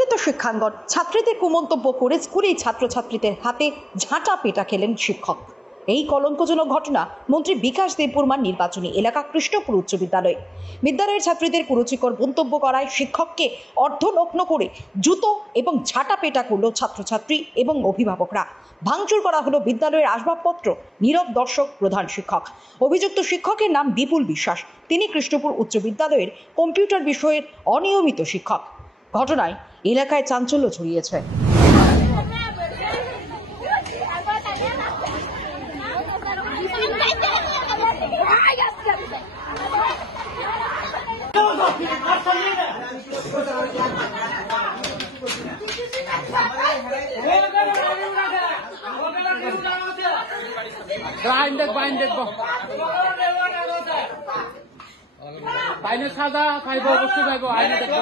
উত্তেজিত শিক্ষাঙ্গন, ছাত্রীদের কুমন্তব্য করে স্কুলেই ছাত্রছাত্রীদের হাতে ঝাঁটা পেটা খেলেন শিক্ষক। এই কলঙ্কজনক ঘটনা মন্ত্রী বিকাশ দেববর্মার নির্বাচনী এলাকা কৃষ্ণপুর উচ্চ বিদ্যালয়ের ছাত্রীদের কুরুচিকর মন্তব্য করায় শিক্ষককে অর্ধনগ্ন করে জুতো এবং ঝাঁটা পেটা করল ছাত্রছাত্রী এবং অভিভাবকরা। ভাঙচুর করা হলো বিদ্যালয়ের আসবাবপত্র। নীরব দর্শক প্রধান শিক্ষক। অভিযুক্ত শিক্ষকের নাম বিপুল বিশ্বাস। তিনি কৃষ্ণপুর উচ্চ বিদ্যালয়ের কম্পিউটার বিষয়ের অনিয়মিত শিক্ষক। ঘটনায় এলাকায় চাঞ্চল্য ছড়িয়েছে। বাইনে সাদা খাইব বস্তু খাইব আইনে দেখব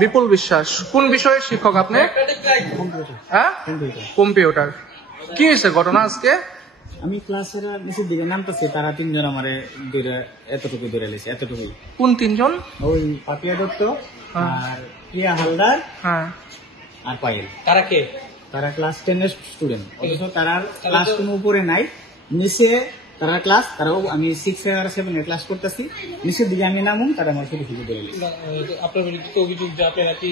বিপুল বিশ্বাস কোন বিষয়ের শিক্ষক আপনি? হ্যাঁ, কম্পিউটার। কি হয়েছে ঘটনা আজকে? আমি ক্লাসের নিচের দিকে নামতেছি, তারা তিনজন আমারে ধরে এতটুকু ধরে লেছে, এতটুকুই। কোন তিনজন? ওই পাপিয়া দত্ত আর প্রিয়া হালদার আর পায়েল। তারা কে? তারা ক্লাস 10 এর স্টুডেন্ট, অথচ তারা ক্লাস কোনো উপরে নাই, নিচে তারা ক্লাস, তারাও আমি 6 আর 7 এর ক্লাস করতেছি, নিচের দিকে আমি নামুন, তারা আমার শুধু শুধু ধরে লেছে। আপনার বিরুদ্ধে অভিযোগ যে আপনি নাকি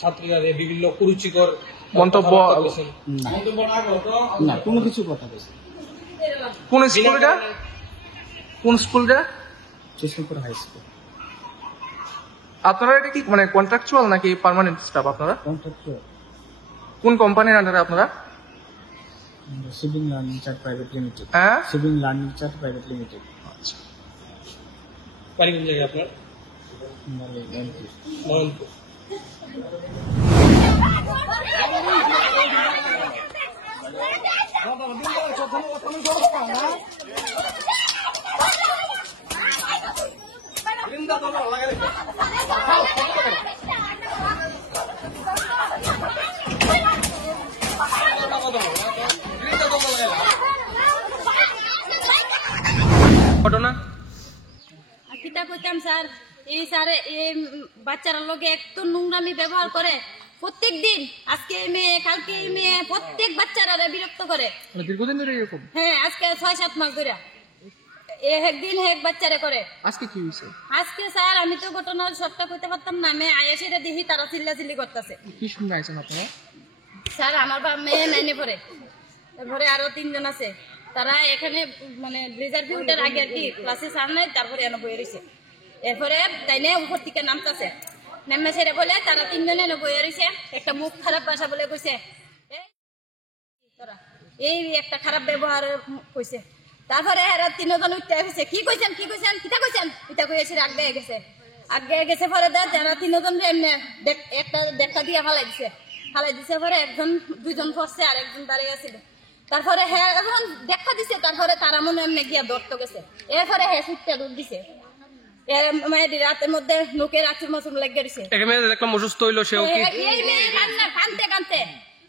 ছাত্রীরা বিভিন্ন কুরুচিকর মন্তব্য? না, কোনো কিছু কথা বলছি। কোন স্কুলটা? কোন স্কুলটা? Krishnapur high school. আপনারা এটা কি মানে কন্ট্রাকচুয়াল নাকি পার্মানেন্ট স্টাফ আপনারা? কন্ট্রাক্টর। কোন কোম্পানির আন্ডারে আপনারা? Shipping learning chart private limited. হ্যাঁ, shipping learning chart private limited. আচ্ছা। বাড়ি কোন জায়গায় আপনার? মোহনপুর। ঘটনা কিতা কইতাম স্যার, এই স্যার এই বাচ্চারা লোকে একটু নোংরামি ব্যবহার করে প্রত্যেক দিন। আজকে এই মেয়ে, কালকে এই মেয়ে, প্রত্যেক বাচ্চারা বিরক্ত করে। দীর্ঘদিন ধরে এরকম? হ্যাঁ, আজকে 6-7 মাস ধরে একদিন এক বাচ্চারে করে। আজকে কি হয়েছে? আজকে স্যার আমি তো ঘটনার সবটা কইতে পারতাম না, মেয়ে আয়াসিরা দেখি তারা চিল্লাচিল্লি করতেছে। কি শুনে আইছেন আপনারা? স্যার আমার মেয়ে 9-এ পড়ে, তারপরে আরো 3 জন আছে, তারা এখানে মানে ব্লেজার ভিউটার আগে আর কি ক্লাসে স্যার নাই, তারপরে এনে বয়ে রয়েছে। এরপরে তাইনে উপর থেকে নামতেছে, নেমে ছেড়ে বলে তারা 3 জনে এনে বয়ে রয়েছে। একটা মুখ খারাপ ভাষা বলে কইছে, এই একটা খারাপ ব্যবহার কইছে। তারপরে এরা 3 জন উঠতে গেছে, কি কইছেন কিতা কইছেন এটা কইছে, আগে গেছে পরে তারা 3 জন এমনি একটা দেখা দিয়ে ফালাই দিছে পরে 1-2 পড়ছে আর একজন দাঁড়িয়ে আছিল। তারপরে হ্যাঁ এখন দেখা দিছে, তারপরে তারা মনে এমনি গিয়া ধরতে গেছে। এরপরে হ্যাঁ ছুটতে দৌড় দিছে। রাতের মধ্যে নোকের আচুর মাচুর লেগে দিছে। দেখলাম অসুস্থ হইলো সেও কি? এই মেয়ে কানতে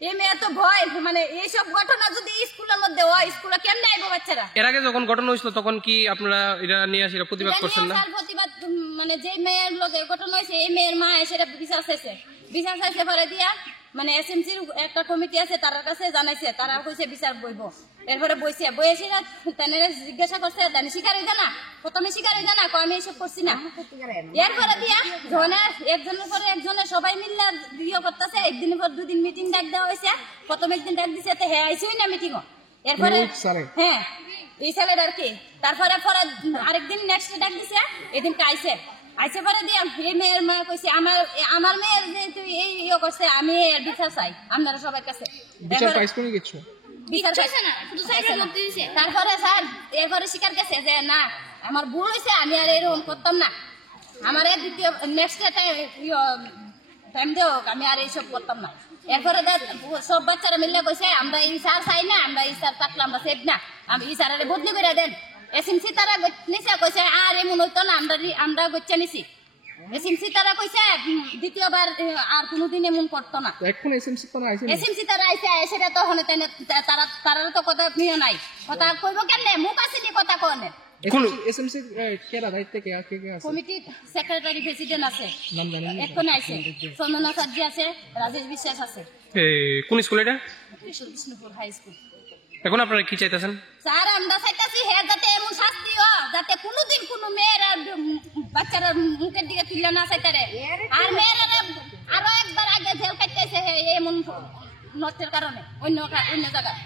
এই মেয়ে তো ভয়, মানে এইসব ঘটনা যদি স্কুলের মধ্যে হয়, স্কুলে কেমনে আইবো বাচ্চারা? এর আগে যখন ঘটনা হয়েছিল তখন কি আপনারা এটা নিয়ে আসে প্রতিবাদ করছেন না? প্রতিবাদ মানে যে মেয়ের লোকে ঘটনা হয়েছে, এই মেয়ের মা সেটা বিচার চাইছে পরে দিয়া মানে এসএমসির একটা কমিটি আছে, তার কাছে জানাইছে, তারা কইছে বিচার বইব। এরপরে বইয়েছে তাদের জিজ্ঞাসা করছে, তাই স্বীকার হয়ে জানা, প্রথমে স্বীকার হয়ে জানা আমি এইসব করছি না। এরপরে দিয়া যখন একজনের পরে একজনের সবাই মিললে ইয়ে করতেছে, একদিনের পর 2 দিন মিটিং ডাক দেওয়া হয়েছে। প্রথম একদিন ডাক দিছে, হ্যাঁ আইসই না মিটিংও। এরপরে হ্যাঁ এই সালের আর কি। তারপরে আরেকদিন নেক্সট ডাক দিছে, এদিন আইসে পরে দিয়ে এই মেয়ের মা কইছে, আমার মেয়ের যেহেতু এই ইয়ে করছে, আমি এর বিচার চাই আপনারা সবার কাছে। তারপরে স্যার এরপরে স্বীকার গেছে যে না আমার ভুল হয়েছে, আমি আর এরকম করতাম না। আমার দ্বিতীয় নেক্সট টাইম দেও আমি আর এইসব করতাম না। এরপরে সব বাচ্চারা মিলে কইছে আমরা এই স্যার চাই না, আমরা এই স্যার থাকলে আমরা সেফ না, আমি এই স্যারের বদলি করে দেন। এসএমসি তারা নিচে কইছে আর এমন হইতো না, আমরা গচ্চা নিছি। এসএমসি তারা কইছে দ্বিতীয়বার আর কোনোদিন এমন করতো না। এখন এসএমসি তারা আইছে এসএমসি তারা আইছে সেটা তো হনে তারা তো কথা নিয়ে নাই, কথা কইব কেন, মুখ আসেনি কথা কনে। এসএমসি কেরা দায়িত্বে কে আছে? কমিটি সেক্রেটারি প্রেসিডেন্ট আছে, নাম জানেন? এখন আছে সৌমেন সাজি আছে, রাজেশ বিশ্বাস আছে। কোন স্কুল এটা? Bishnupur high school. এখন আপনারা কি চাইতেছেন? স্যার আমরা চাইতেছি হ্যাঁ যাতে এমন শাস্তি হয় যাতে কোনোদিন কোনো মেয়েরা বাচ্চারা মুখের দিকে তুলে না চাইতারে, আর মেয়েরা আরো একবার আগে জেল কাটতেছে এমন নষ্টের কারণে অন্য জায়গায়।